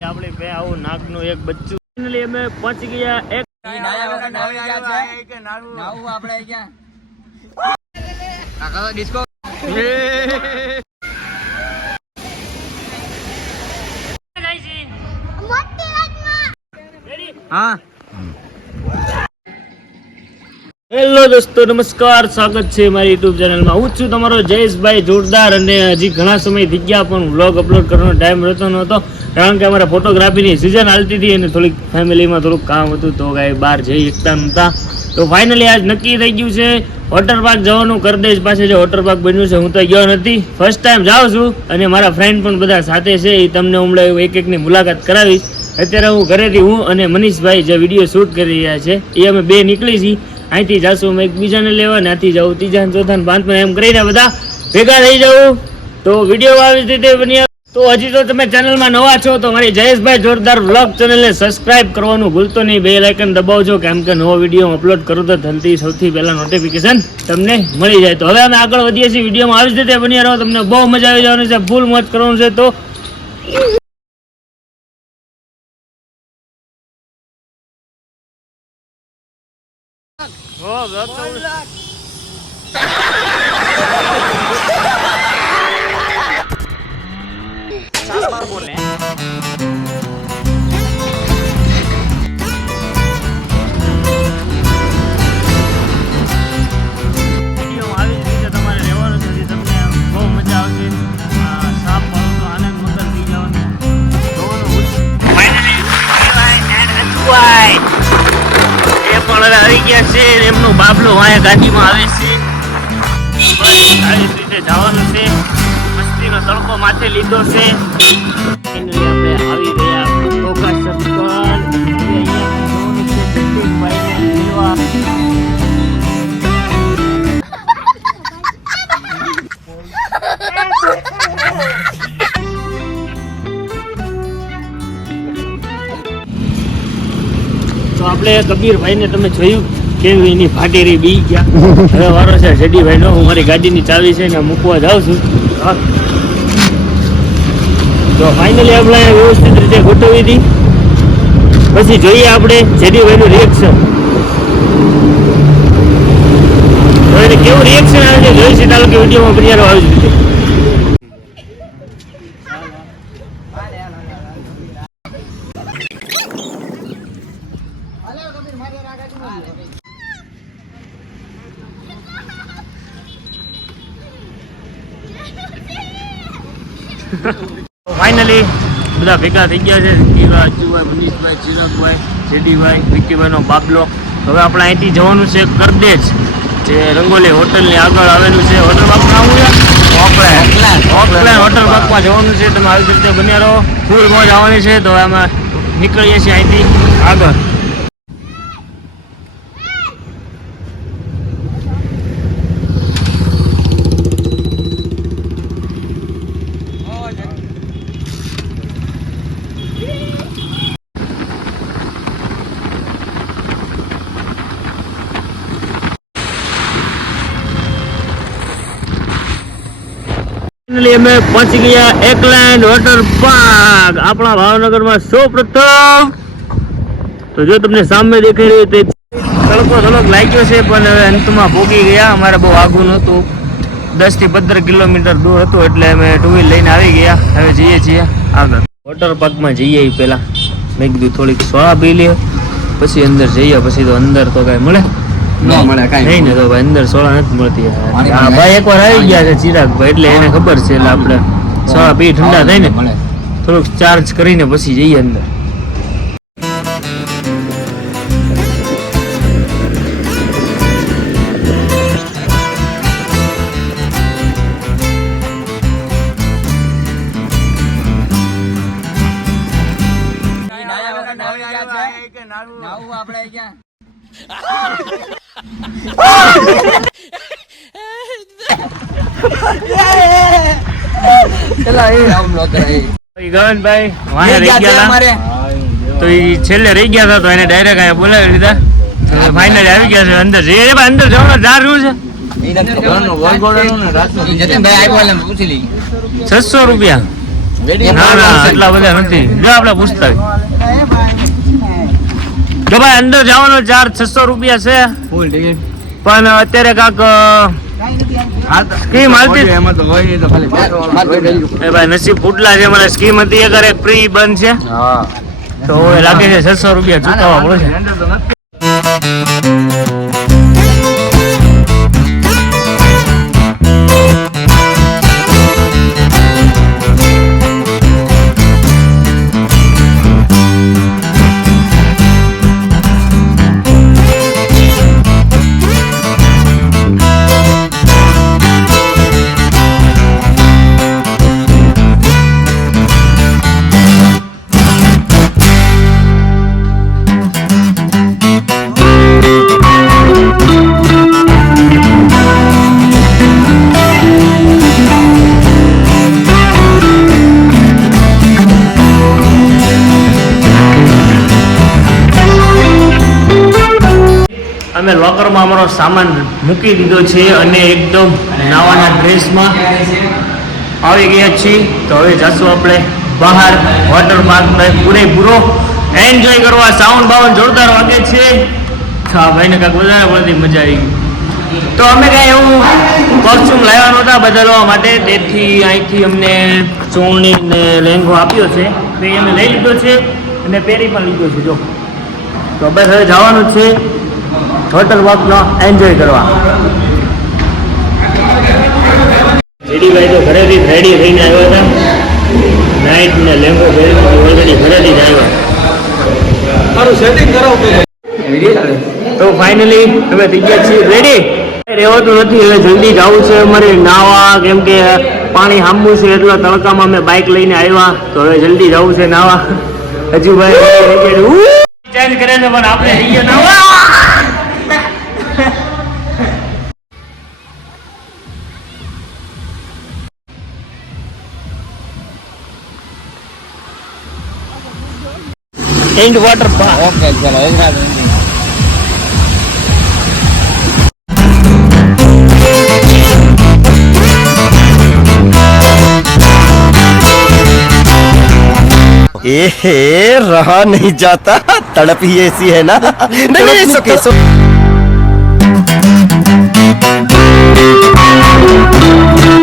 આપણે બે આવું નાકનું એક બચ્ચું. Finally અમે પહોંચી ગયા એક નાવું આપણે ડિસ્કો હા હેલો દોસ્તો, નમસ્કાર, સ્વાગત છે મારી યુટ્યુબ ચેનલમાં હું છું તમારો જયેશભાઈ જોરદાર અને હજી ઘણા સમય થઈ ગયા પણ વ્લોગ અપલોડ કરવાનો ટાઈમ રહેતો નહોતો કારણ કે અમારે ફોટોગ્રાફીની સિઝન હાલતી હતી અને થોડીક ફેમિલીમાં થોડુંક કામ હતું તો કાંઈ બહાર જઈ શકતા નહોતા તો ફાઇનલી આજ નક્કી થઈ ગયું છે. વોટર પાર્ક જવાનું કરદેશ પાસે જે વોટર પાર્ક બન્યું છે, હું તો ગયો નથી. ફર્સ્ટ ટાઈમ જાઉં છું અને મારા ફ્રેન્ડ પણ બધા સાથે છે, એ તમને હમણાં એક એકની મુલાકાત કરાવીશ. અત્યારે હું ઘરેથી હું અને મનીષભાઈ જે વીડિયો શૂટ કરી રહ્યા છે, એ અમે બે નીકળી છીએ. અહીંથી જશું અમે એકબીજાને લેવા ત્યાંથી જવું ત્રીજાને, ચોથાને પાંચમા એમ કરીને બધા ભેગા થઈ જવું તો વીડિયો આવી રીતે બન્યા તો હજી તો તમે ચેનલમાં નવા છો, તો મારી જયેશભાઈ જોરદાર વ્લોગ ચેનલને સબસ્ક્રાઇબ કરવાનું ભૂલતો નહીં. બે લાઇકન દબાવજો, કેમ કે નવો વીડિયો અપલોડ કરું તો ધનથી સૌથી પહેલા નોટિફિકેશન તમને મળી જાય. તો હવે અમે આગળ વધીએ છીએ. વિડીયોમાં આવી જ રીતે બન્યા રહો. તમને બહુ મજા આવી જવાની છે. ફૂલ મોજ કરવાનું છે. તો વિડીયોમાં એ આવી ગયા છે એમનું બાબલું વાયા ગાડીમાં આવે છે. બસ આવી રીતે જવાનું છે. મસ્તીનો તડકો માથે લીધો છે. આવી ગયા તો આપણે કબીરભાઈને તમે જોયું કેવી એની ફાટેરી બી ગયા. હવે વારો છે જડીભાઈનો હું મારી ગાડીની ચાવી છે ને મૂકવા જાઉં છું. તો ફાઇનલી આપણે વ્યવસ્થિત રીતે ગોઠવી હતી પછી જોઈએ આપણે જેડીભાઈનું રિએક્શન તો કેવું રિએક્શન આવે છે? જોઈ છે ચાલો કે વિડીયોમાં બન્યા આવી રીતે ફાઇનલી બધા ભેગા થઈ ગયા છે. કીવા અજુભાઈ, મનીષભાઈ, ચિરાગભાઈ, જેડીભાઈ વિકીભાઈનો બાબલો. હવે આપણે અહીંથી જવાનું છે કરદેજ, જે રંગોલી હોટલની આગળ આવેલું છે. હોટલ પાર્કમાં આવું છે? ઓકલેન્ડ ઓકલેન્ડ હોટલ પાર્કમાં જવાનું છે. તમે આવી રીતે બન્યા રહો. ફૂલ મોજ આવવાની છે. તો અમે નીકળીએ છીએ અહીંથી આગળ. અમે પહોંચી ગયા એકલેન્ડ તો જો તમને સામે દેખાઈ તડકો થોડોક લાગ્યો છે, પણ હવે અંતમાં પહોંચી ગયા. અમારે બહુ આગું નહોતું. દસથી પંદર કિલોમીટર દૂર હતું એટલે અમે ટુ વ્હીલ લઈને આવી ગયા. હવે જઈએ છીએ આગળ. વોટર પાર્કમાં જઈએ પેલા મેં કીધું થોડીક સોળા પી લે. પછી અંદર જઈએ, પછી તો અંદર તો કાંઈ મળે. ન મળે કાંઈ. નહીં ને તો ભાઈ અંદર સોળા નથી મળતી મળે. ભાઈ એકવાર આવી ગયા છે ચિરાગભાઈ એટલે એને ખબર છે એટલે આપણે સોળા પી ઠંડા થાય ને થોડુંક ચાર્જ કરીને પછી જઈએ અંદર. ન કરાય ગગનભાઈ વાંહે એ રહી ગયા. તો ઈ છેલ્લે રહી ગયા હતા તો એને ડાયરેક્ટ અહીંયા બોલાવી લીધા. ફાઇનલી આવી ગયા છે અંદર જે એ અંદર જવાનો ધાર શું છે? છસો રૂપિયા. ના ના એટલા બધા નથી. જો આપણે પૂછતા જો ભાઈ અંદર જવાનો ચાર્જ છસો રૂપિયા છે. પણ અત્યારે કાંક સ્કીમ હાલતી એમાં તો હોય એ તો ખાલી એ ભાઈ નસીબ ફૂટલા છે મને સ્કીમ હતી એ કરે ફ્રી બંધ છે. હા. તો લાગે છે છસો રૂપિયા ચૂકવવા પડે છે અમે લોકરમાં અમારો સામાન મૂકી દીધો છે અને એકદમ નવાના ડ્રેસમાં આવી ગયા છીએ. તો હવે જશું આપણે બહાર વોટર પાર્ક પૂરેપૂરો એન્જોય કરવા સાઉન્ડ બાઉન્ડ જોરદાર વાગે છે. હા, ભાઈને કાંક વધારે પડતી મજા આવી ગઈ. તો અમે કાંઈ એવું કોસ્ચ્યુમ લાવ્યા નહોતા બદલવા માટે. તેથી અહીંથી અમને ચોણી ને લહેંગો આપ્યો છે. તે અમે લઈ લીધો છે અને પહેરી પણ લીધો છે, જો. તો બસ હવે જવાનું છે. હોટલ વોકનો એન્જોય કરવા. જીડીભાઈ તો ઘરેથી રેડી થઈને આવ્યા હતા. નાઇટ ને લેમ્બો પહેરીને ઓલરેડી ઘરેથી જ આવ્યા. તો ફાઇનલી અમે થઈ ગયા છીએ. રેડી રહેવાતું નથી હવે જલ્દી જવું છે અમારે નાવા કેમ કે પાણી હાંબવું છે એટલા તડકામાં અમે બાઇક લઈને આવ્યા. તો હવે જલ્દી જવું છે નાવા. હજુ ભાઈ ચેન્જ કરે છે પણ આપણે નાવા. એન્ડ વોટર પાર્ક ઓકે ચાલો એક રાત ए रहा नहीं जाता तड़प ही ऐसी है ना नहीं नहीं सुके सो ચલો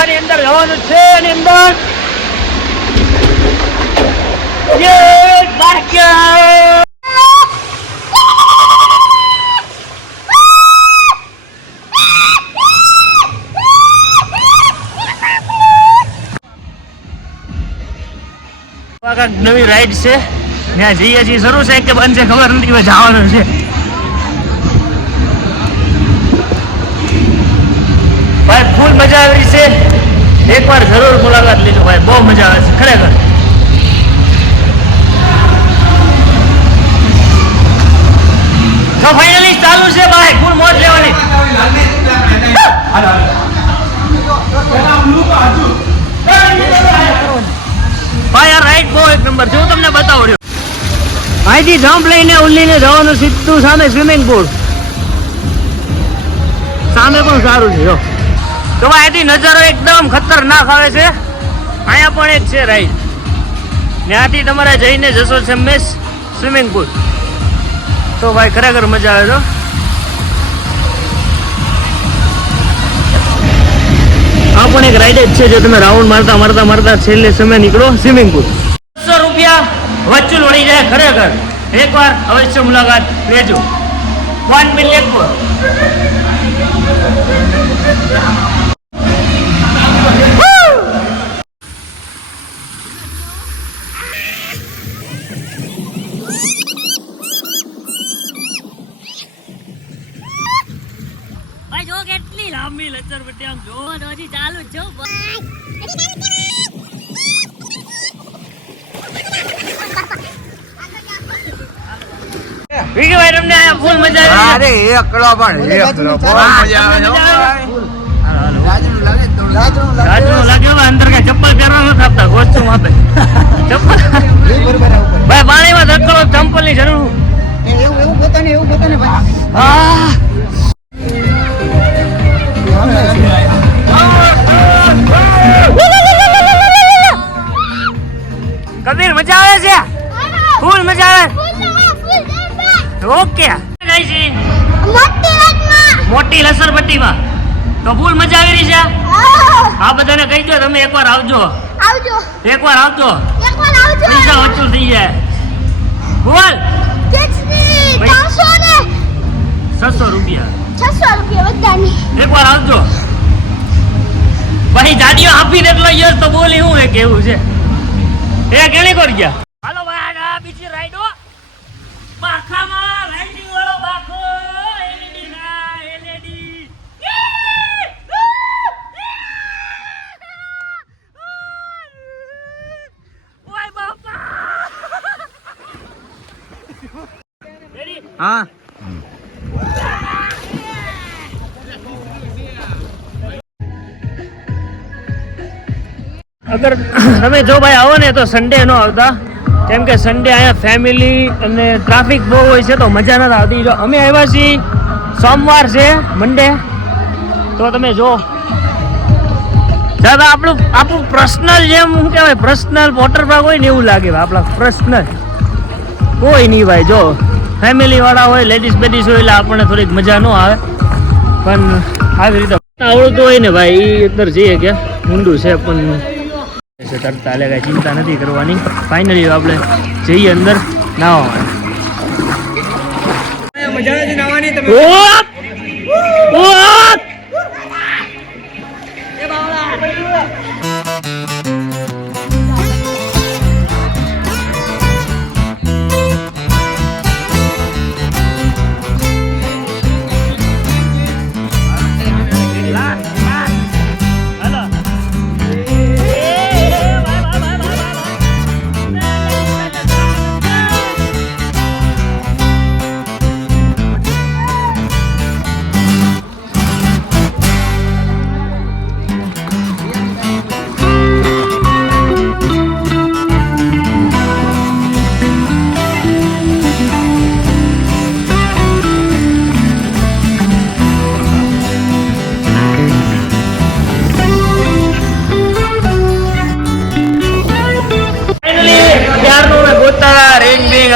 આની અંદર જવાનું છે, આની અંદર. યે નવી રાઈડ છે. ત્યાં જઈએ છીએ. શરૂ છે કે બંધ છે ખબર નથી જવાનું છે ભાઈ ફૂલ મજા આવી છે. એકવાર જરૂર મુલાકાત લીધો ભાઈ, બહુ મજા આવે છે, ખરેખર. તો ફાઇનલી ચાલુ છે ભાઈ ફૂલ મોજ લેવાની. રાઈડ બહુ એક નંબર છે, હું તમને બતાવું અહીંથી જમ્પ લઈને ઉલ્લીને જવાનું સીધું સામે સ્વિમિંગ પુલ સામે પણ સારું છે, જો. તો અહીંથી નજારો એકદમ ખતરનાક આવે છે. અહીંયા પણ એક છે રાઈડ. ત્યાંથી તમારે જઈને જશો છે સ્વિમિંગ પુલ તો ભાઈ, ખરેખર મજા આવે તો આ પણ એક રાઈડ જ છે જો તમે રાઉન્ડ મારતા મારતા મારતા છેલ્લે સમય નીકળો સ્વિમિંગ પુલ વચ્ચું વળી જાય ખરેખર. એકવાર અવશ્ય મુલાકાત લેજો. વન મિલિયન ભાઈ જો કેટલી લાંબી લચર આમ જો. તો હજી ચાલુ જ જો ભાઈ તમને અહીંયા ફૂલ મજા આવી અરે એકલો પણ એકલો. બહુ મજા આવે અંદર કઈ ચપ્પલ પહેરવા નથી આપતા કોસ્ચ્યુમ આપે. ચપ્પલ. ભાઈ પાણીમાં ધક્કડો ચંપલની જરૂર. હા. કબીર મજા આવે છે? ફૂલ મજા આવે. ઓકે. મોટી લસરપટ્ટીમાં તો ફૂલ મજા આવી રહી છે? આ બધાને કહી દો તમે એકવાર આવજો. આવજો. એકવાર આવજો. એકવાર આવજો. પૈસા વસૂલ થઈ જાય. બોલ. છસો રૂપિયા. છસો રૂપિયા બધાની. એકવાર આવજો. ભાઈ જાડીઓ આપીને એટલો યસ તો બોલી હું એ કેવું છે? એ કેણી કોર ગયા હાલો ભાઈ આ બીજી રાઈડો બાખામાં રાઈડિંગ વાળો બાખો એલઈડી ના એલઈડી ઓય બાપા રેડી હા. તમે જો ભાઈ આવો ને તો સન્ડે નો આવતા. કેમ કે સન્ડે અહીંયા ફેમિલી અને ટ્રાફિક બહુ હોય છે તો મજા નથી આવતી. જો અમે આવ્યા છીએ સોમવાર છે મંડે તો તમે જો. દાદા, આપણું આપણું પર્સનલ જેમ શું કહેવાય? પર્સનલ વોટર પાર્ક હોય ને એવું લાગે આપણા પર્સનલ કોઈ નહીં ભાઈ, જો. ફેમિલી વાળા હોય લેડીઝ બેડીઝ હોય એટલે આપણને થોડીક મજા ન આવે. પણ આવી રીતે આવડતું હોય ને ભાઈ એ અંદર જઈએ કે ઊંડું છે પણ. તરતા એટલે કાંઈ ચિંતા નથી કરવાની. ફાઇનલી આપણે જઈએ અંદર નાવા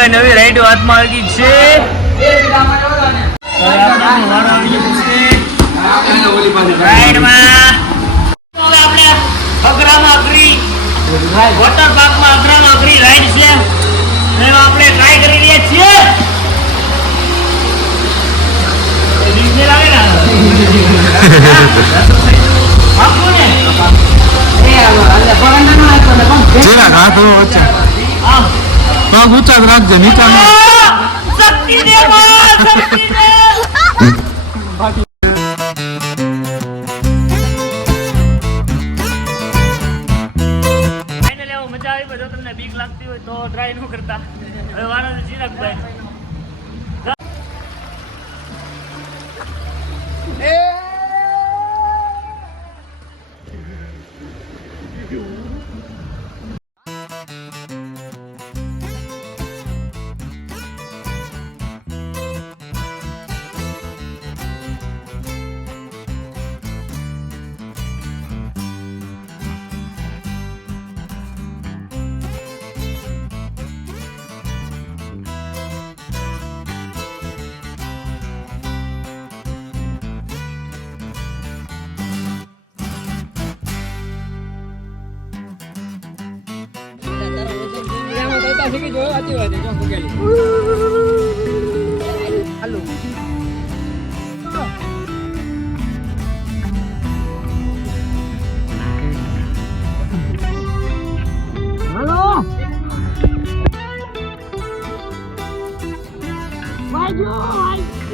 હવે નવી રાઈડો હાથમાં આવી ગઈ છે. આપણે વારો આવી રાઈડમાં. હવે આપણે અઘરામાં અઘરી વોટર પાર્કમાં અઘરામાં અઘરી રાઈડ છે. આપણે ટ્રાય કરી રહ્યા છીએ. એ ડીજે લાગે ને આપવું પગ ઊંચા જ રાખજે નીચા Shakti Dev Shakti Dev Kalau sikit je, hati lah dia. Halo.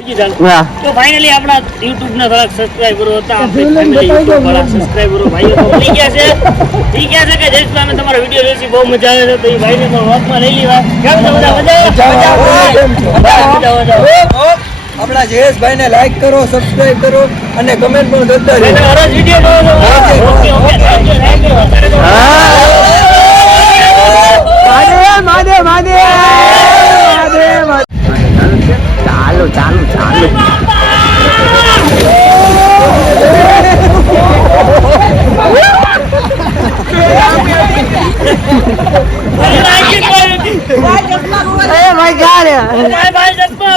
તો ફાઇનલી આપણા યુટ્યુબ ના થોડાક સબસ્ક્રાઇબરો હતા આપણે YouTube વાળા સબસ્ક્રાઇબરો ભાઈઓ તો મળી ગયા છે. ઠીક છે કે જયેશભાઈ અમે તમારો વીડિયો જોઈશી બહુ મજા આવે છે તો એ ભાઈને પણ વોકમાં લઈ લેવા. કેમ છે? બધા મજા? મજા મજા આપણા જયેશભાઈ ને લાઈક કરો સબસ્ક્રાઇબ કરો અને કમેન્ટ પણ કરતા રહેજો. હરસ વીડિયો ઓકે ઓકે માદે માદે માદે ચાલો ચાલો ચાલો.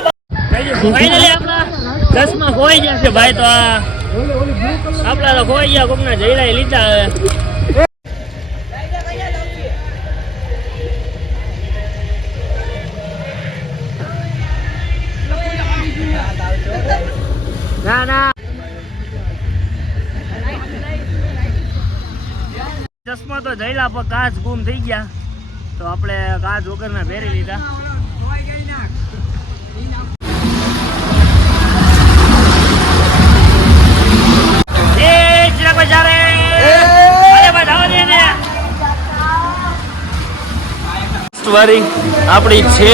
ફાઇનલી ખોઈ ગયા છે ભાઈ તો આપડા તો ખોઈ ગયા કોકના જઈરાય લીધા હવે. ના ના ચશ્મા તો જઈલા પર કાચ ગુમ થઈ ગયા. તો આપણે કાચ વગરના પહેરી લીધા. વારી આપણી છે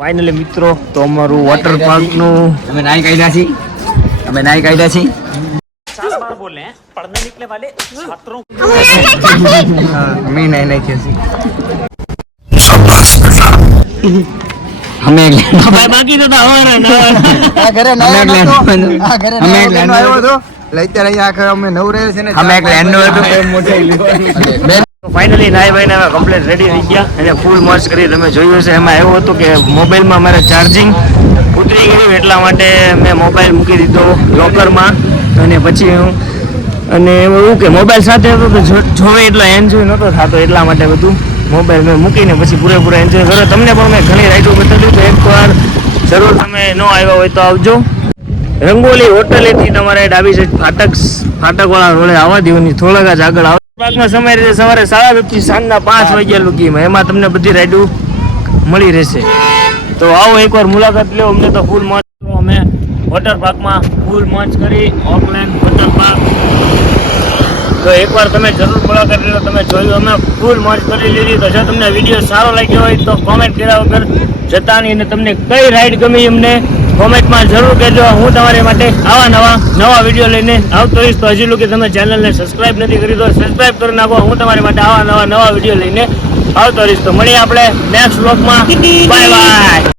ફાઇનલી મિત્રો તો અમારું વોટર પાર્કનું અમે નાઈ કાઢ્યા છીએ. અમે નાઈ કાઢ્યા છીએ. અમે આ ઘરે નાયો. આ ઘરે નાયો આવ્યો હતો. અહીંયા અમે નવ રહે છે ને અમે એક લેન્ડ હતું. ફાઇનલી નાઈ ભાઈને હવે કમ્પ્લીટ રેડી થઈ ગયા. અને ફૂલ મસ્ત કરી તમે જોયું હશે. એમાં એવું હતું કે મોબાઈલમાં મારે ચાર્જિંગ ઉતરી ગયું એટલા માટે મેં મોબાઈલ મૂકી દીધો લોકરમાં. અને પછી હું અને એવું કે મોબાઈલ સાથે હતો તો જોવે એટલો એન્જોય નહોતો થતો એટલા માટે બધું. મોબાઈલ મેં મૂકીને પછી પૂરેપૂરો એન્જોય કર્યો. તમને પણ મેં ઘણી રાઈડો બતાવ્યું તો એકવાર જરૂર તમે ન આવ્યા હોય તો આવજો. રંગોલી હોટલેથી તમારે ડાબી સાઈડ ફાટક ફાટકવાળા રોડે આવવા દેવાની. થોડાક જ આગળ આવ સમય રહેશે સવારે સાડા થી સાંજના પાંચ વાગ્યા લુકીમાં એમાં તમને બધી રાઈડો મળી રહેશે. તો આવો એકવાર મુલાકાત લો અમને તો ફૂલ મોજ અમે વોટર પાર્કમાં ફૂલ મોજ કરી ઓકલેન્ડ વોટર પાર્ક તો એકવાર તમે જરૂર મુલાકાત લો તમે જોયું, અમે ફૂલ મોજ કરી લીધી. તો જો તમને વીડિયો સારો લાગ્યો હોય તો કોમેન્ટ કર્યા વગર જતા નહીં અને તમને કઈ રાઈડ ગમી એમને કોમેન્ટમાં જરૂર કહેજો. હું તમારી માટે આવા નવા નવા વીડિયો લઈને આવતો રહીશ. તો હજી લોકો તમે ચેનલને સબસ્ક્રાઇબ નથી કરી તો સબસ્ક્રાઇબ કરી નાખો. હું તમારી માટે આવા, નવા નવા વીડિયો લઈને આવતો રહીશ. તો મળીએ આપણે નેક્સ્ટ બ્લોગમાં બાય બાય